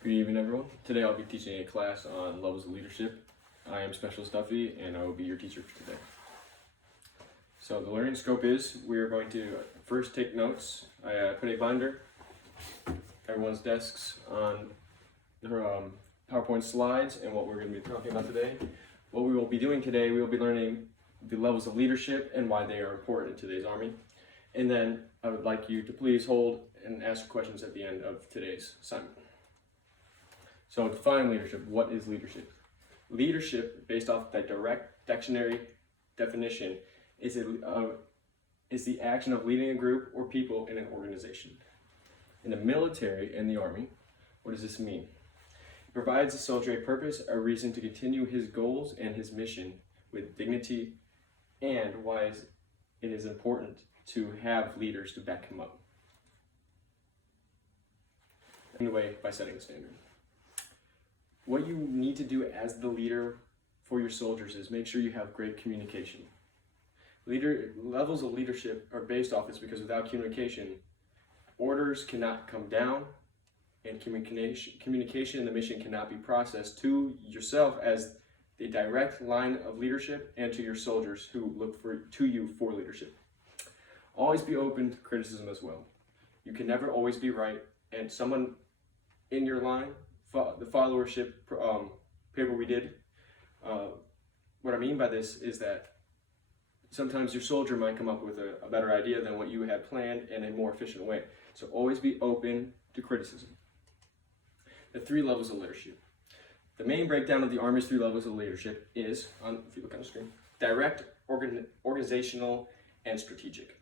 Good evening, everyone. Today I'll be teaching a class on levels of leadership. I am Specialist Duffy, and I will be your teacher for today. So the learning scope is we are going to first take notes. I put a binder, everyone's desks on their PowerPoint slides, and what we're going to be talking about today. What we will be doing today, we will be learning the levels of leadership and why they are important in today's Army. And then I would like you to please hold and ask questions at the end of today's assignment. So define leadership. What is leadership? Leadership, based off that direct dictionary definition, is the action of leading a group or people in an organization. In the military and the Army, what does this mean? It provides a soldier a purpose, a reason to continue his goals and his mission with dignity, and why it is important to have leaders to back him up. Anyway, by setting the standard. What you need to do as the leader for your soldiers is make sure you have great communication. Levels of leadership are based off this because without communication, orders cannot come down, and communication in the mission cannot be processed to yourself as the direct line of leadership and to your soldiers who look to you for leadership. Always be open to criticism as well. You can never always be right, and someone in your line, the followership paper we did, what I mean by this is that sometimes your soldier might come up with a better idea than what you had planned in a more efficient way. So always be open to criticism. The 3 levels of leadership. The main breakdown of the Army's 3 levels of leadership is, if you look on the screen, direct, organizational, and strategic.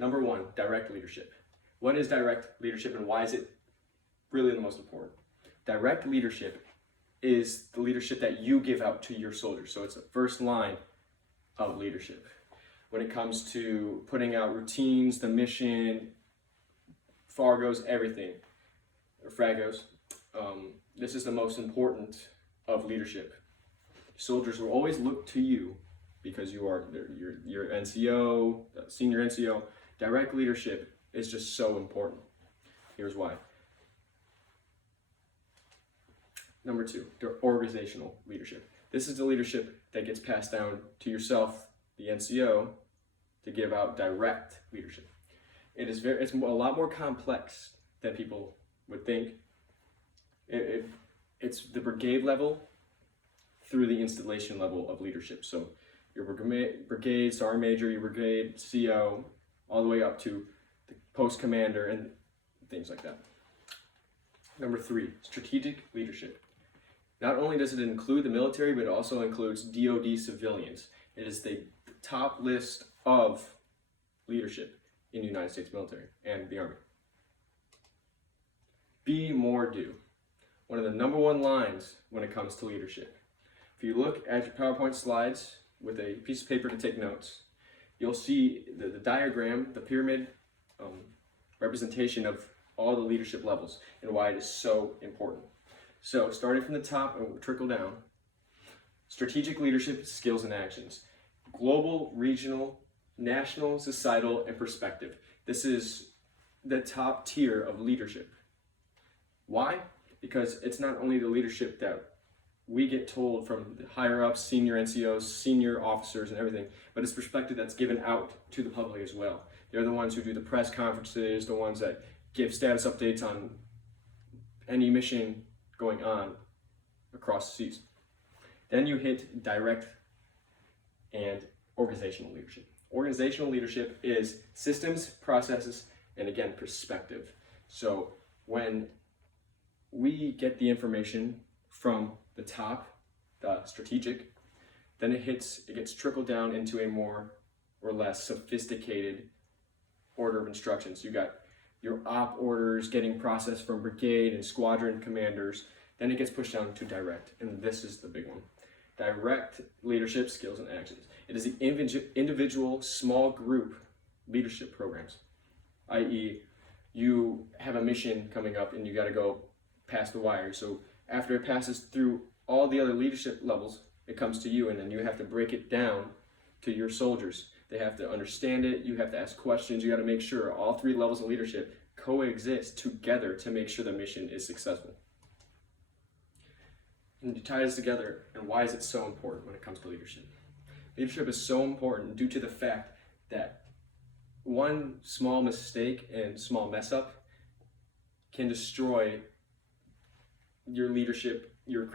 Number 1, direct leadership. What is direct leadership and why is it really the most important? Direct leadership is the leadership that you give out to your soldiers. So it's the first line of leadership. When it comes to putting out routines, the mission, Fargos, everything, or Fragos, this is the most important of leadership. Soldiers will always look to you because you are your NCO, senior NCO. Direct leadership is just so important. Here's why. Number 2, organizational leadership. This is the leadership that gets passed down to yourself, the NCO, to give out direct leadership. It's a lot more complex than people would think. It's the brigade level through the installation level of leadership. So your brigade, sergeant major, your brigade, CO, all the way up to the post commander and things like that. Number 3, strategic leadership. Not only does it include the military, but it also includes DoD civilians. It is the top list of leadership in the United States military and the Army. Be more, do. One of the number 1 lines when it comes to leadership. If you look at your PowerPoint slides with a piece of paper to take notes, you'll see the diagram, the pyramid representation of all the leadership levels and why it is so important. So starting from the top and we'll trickle down. Strategic leadership, skills and actions. Global, regional, national, societal, and perspective. This is the top tier of leadership. Why? Because it's not only the leadership that we get told from the higher ups, senior NCOs, senior officers and everything, but it's perspective that's given out to the public as well. They're the ones who do the press conferences, the ones that give status updates on any mission going on across the seas. Then you hit direct and organizational leadership. Organizational leadership is systems, processes, and again, perspective. So when we get the information from the top, the strategic, then it gets trickled down into a more or less sophisticated order of instructions. You got your op orders getting processed from brigade and squadron commanders, then it gets pushed down to direct, and this is the big one. Direct leadership, skills, and actions. It is the individual small group leadership programs, i.e. you have a mission coming up and you got to go past the wire. So after it passes through all the other leadership levels, it comes to you, and then you have to break it down to your soldiers. They have to understand it, you have to ask questions, you got to make sure all 3 levels of leadership coexist together to make sure the mission is successful. And to tie this together, and why is it so important when it comes to leadership? Leadership is so important due to the fact that one small mistake and small mess up can destroy your leadership, your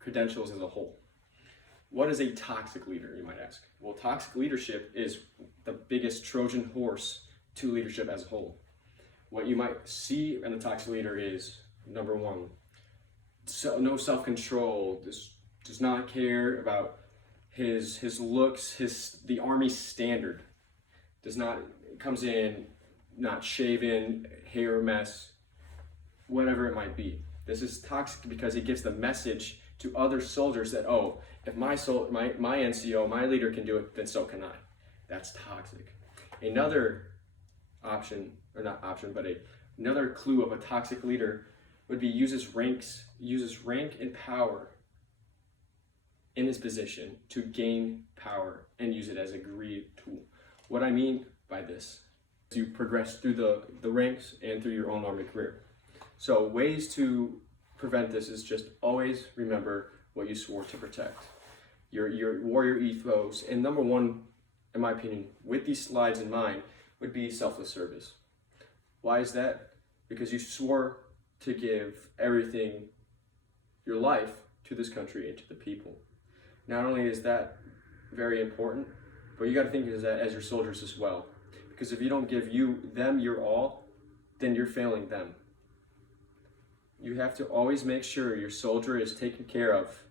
credentials as a whole. What is a toxic leader, you might ask? Well, toxic leadership is the biggest Trojan horse to leadership as a whole. What you might see in a toxic leader is, number one, no self-control, does not care about his looks, the army standard, comes in not shaven, hair mess, whatever it might be. This is toxic because it gives the message to other soldiers that, oh, if my NCO, my leader can do it, then so can I. That's toxic. Another option, or not option, but another clue of a toxic leader would be uses rank and power in his position to gain power and use it as a greed tool. What I mean by this is you progress through the ranks and through your own army career. So ways to prevent this is just always remember what you swore to protect. Your warrior ethos, and number one, in my opinion, with these slides in mind, would be selfless service. Why is that? Because you swore to give everything, your life, to this country and to the people. Not only is that very important, but you got to think of that as your soldiers as well. Because if you don't give them your all, then you're failing them. You have to always make sure your soldier is taken care of.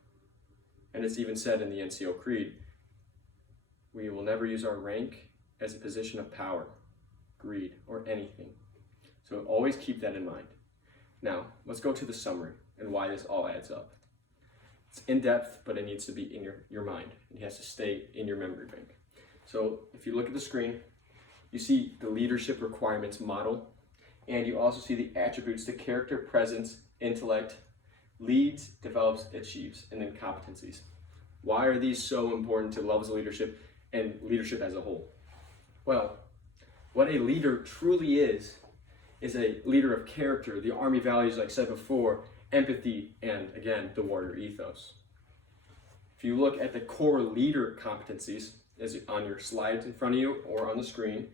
And it's even said in the NCO Creed, we will never use our rank as a position of power, greed, or anything. So always keep that in mind. Now, let's go to the summary and why this all adds up. It's in depth, but it needs to be in your mind. It has to stay in your memory bank. So if you look at the screen, you see the leadership requirements model, and you also see the attributes, the character, presence, intellect, leads, develops, achieves, and then competencies. Why are these so important to levels of leadership and leadership as a whole? Well, what a leader truly is a leader of character, the Army values, like I said before, empathy, and again, the warrior ethos. If you look at the core leader competencies, as on your slides in front of you or on the screen,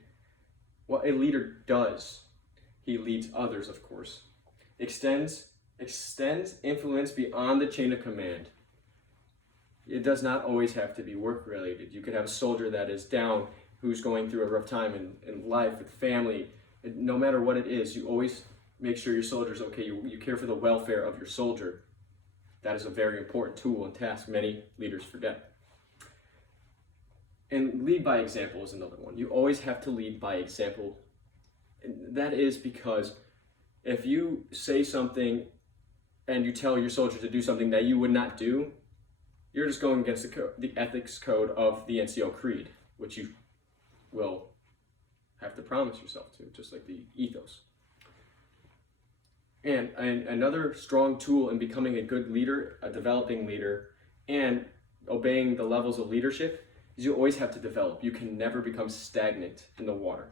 what a leader does, he leads others, of course, extends influence beyond the chain of command. It does not always have to be work related. You could have a soldier that is down, who's going through a rough time in life with family. No matter what it is, you always make sure your soldier's okay. You care for the welfare of your soldier. That is a very important tool and task many leaders forget. And lead by example is another one. You always have to lead by example. And that is because if you say something and you tell your soldier to do something that you would not do, you're just going against the ethics code of the NCO Creed, which you will have to promise yourself to, just like the ethos. And another strong tool in becoming a good leader, a developing leader, and obeying the levels of leadership is you always have to develop. You can never become stagnant in the water.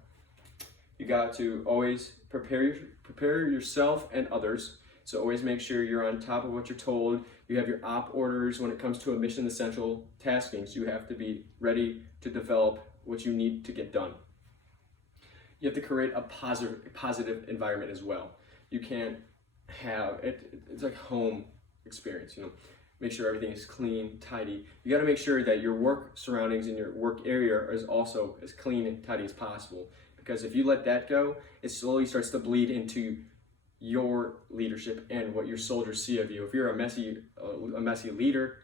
You got to always prepare yourself and others. So always make sure you're on top of what you're told. You have your op orders when it comes to a mission essential taskings. You have to be ready to develop what you need to get done. You have to create a positive environment as well. You can't have it's like home experience, Make sure everything is clean, tidy. You got to make sure that your work surroundings and your work area is also as clean and tidy as possible. Because if you let that go, it slowly starts to bleed into your leadership and what your soldiers see of you. If you're a messy leader,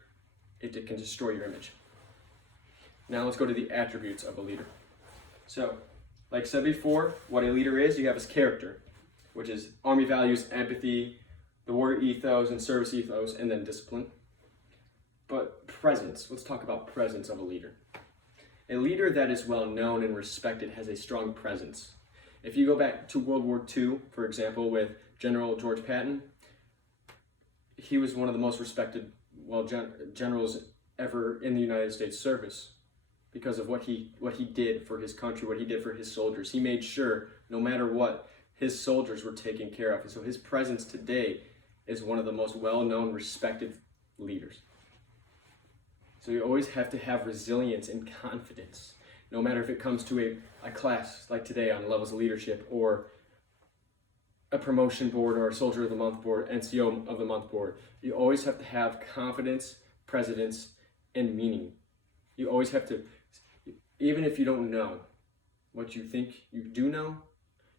it can destroy your image. Now let's go to the attributes of a leader. So, like I said before, what a leader is, you have his character, which is Army values, empathy, the warrior ethos and service ethos, and then discipline. But presence, let's talk about presence of a leader. A leader that is well known and respected has a strong presence. If you go back to World War II, for example, with General George Patton, he was one of the most respected generals ever in the United States service because of what he did for his country, what he did for his soldiers. He made sure, no matter what, his soldiers were taken care of. And so his presence today is one of the most well-known, respected leaders. So you always have to have resilience and confidence, no matter if it comes to a class like today on levels of leadership, or a promotion board, or a Soldier of the Month board, NCO of the Month board. You always have to have confidence, presence, and meaning. You always have to, even if you don't know what you think you do know,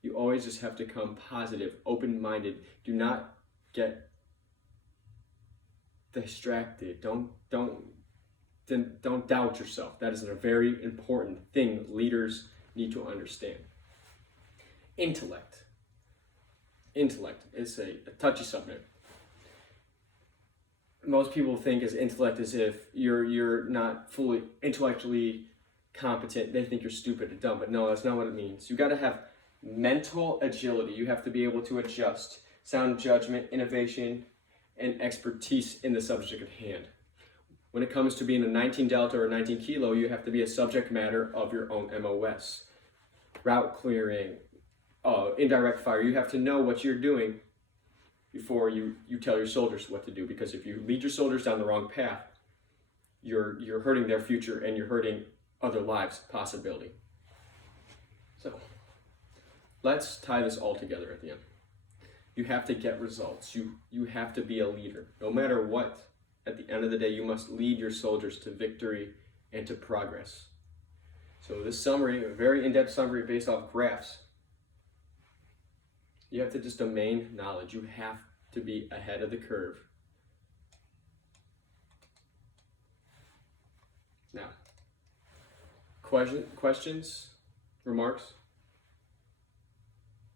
you always just have to come positive, open-minded. Do not get distracted. Don't doubt yourself. That is a very important thing leaders need to understand. Intellect is a touchy subject. Most people think as intellect as if you're not fully intellectually competent. They think you're stupid or dumb, but no, that's not what it means. You got to have mental agility. You have to be able to adjust, sound judgment, innovation, and expertise in the subject at hand. When it comes to being a 19 Delta or 19 Kilo, you have to be a subject matter of your own MOS. Route clearing, indirect fire. You have to know what you're doing before you tell your soldiers what to do, because if you lead your soldiers down the wrong path, you're hurting their future and you're hurting other lives' possibility. So let's tie this all together at the end. You have to get results. You have to be a leader. No matter what, at the end of the day, you must lead your soldiers to victory and to progress. So this summary, a very in-depth summary based off graphs, you have to just domain knowledge. You have to be ahead of the curve. Now, questions, remarks?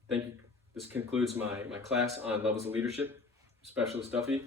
Thank you. This concludes my class on levels of leadership. Specialist Duffy.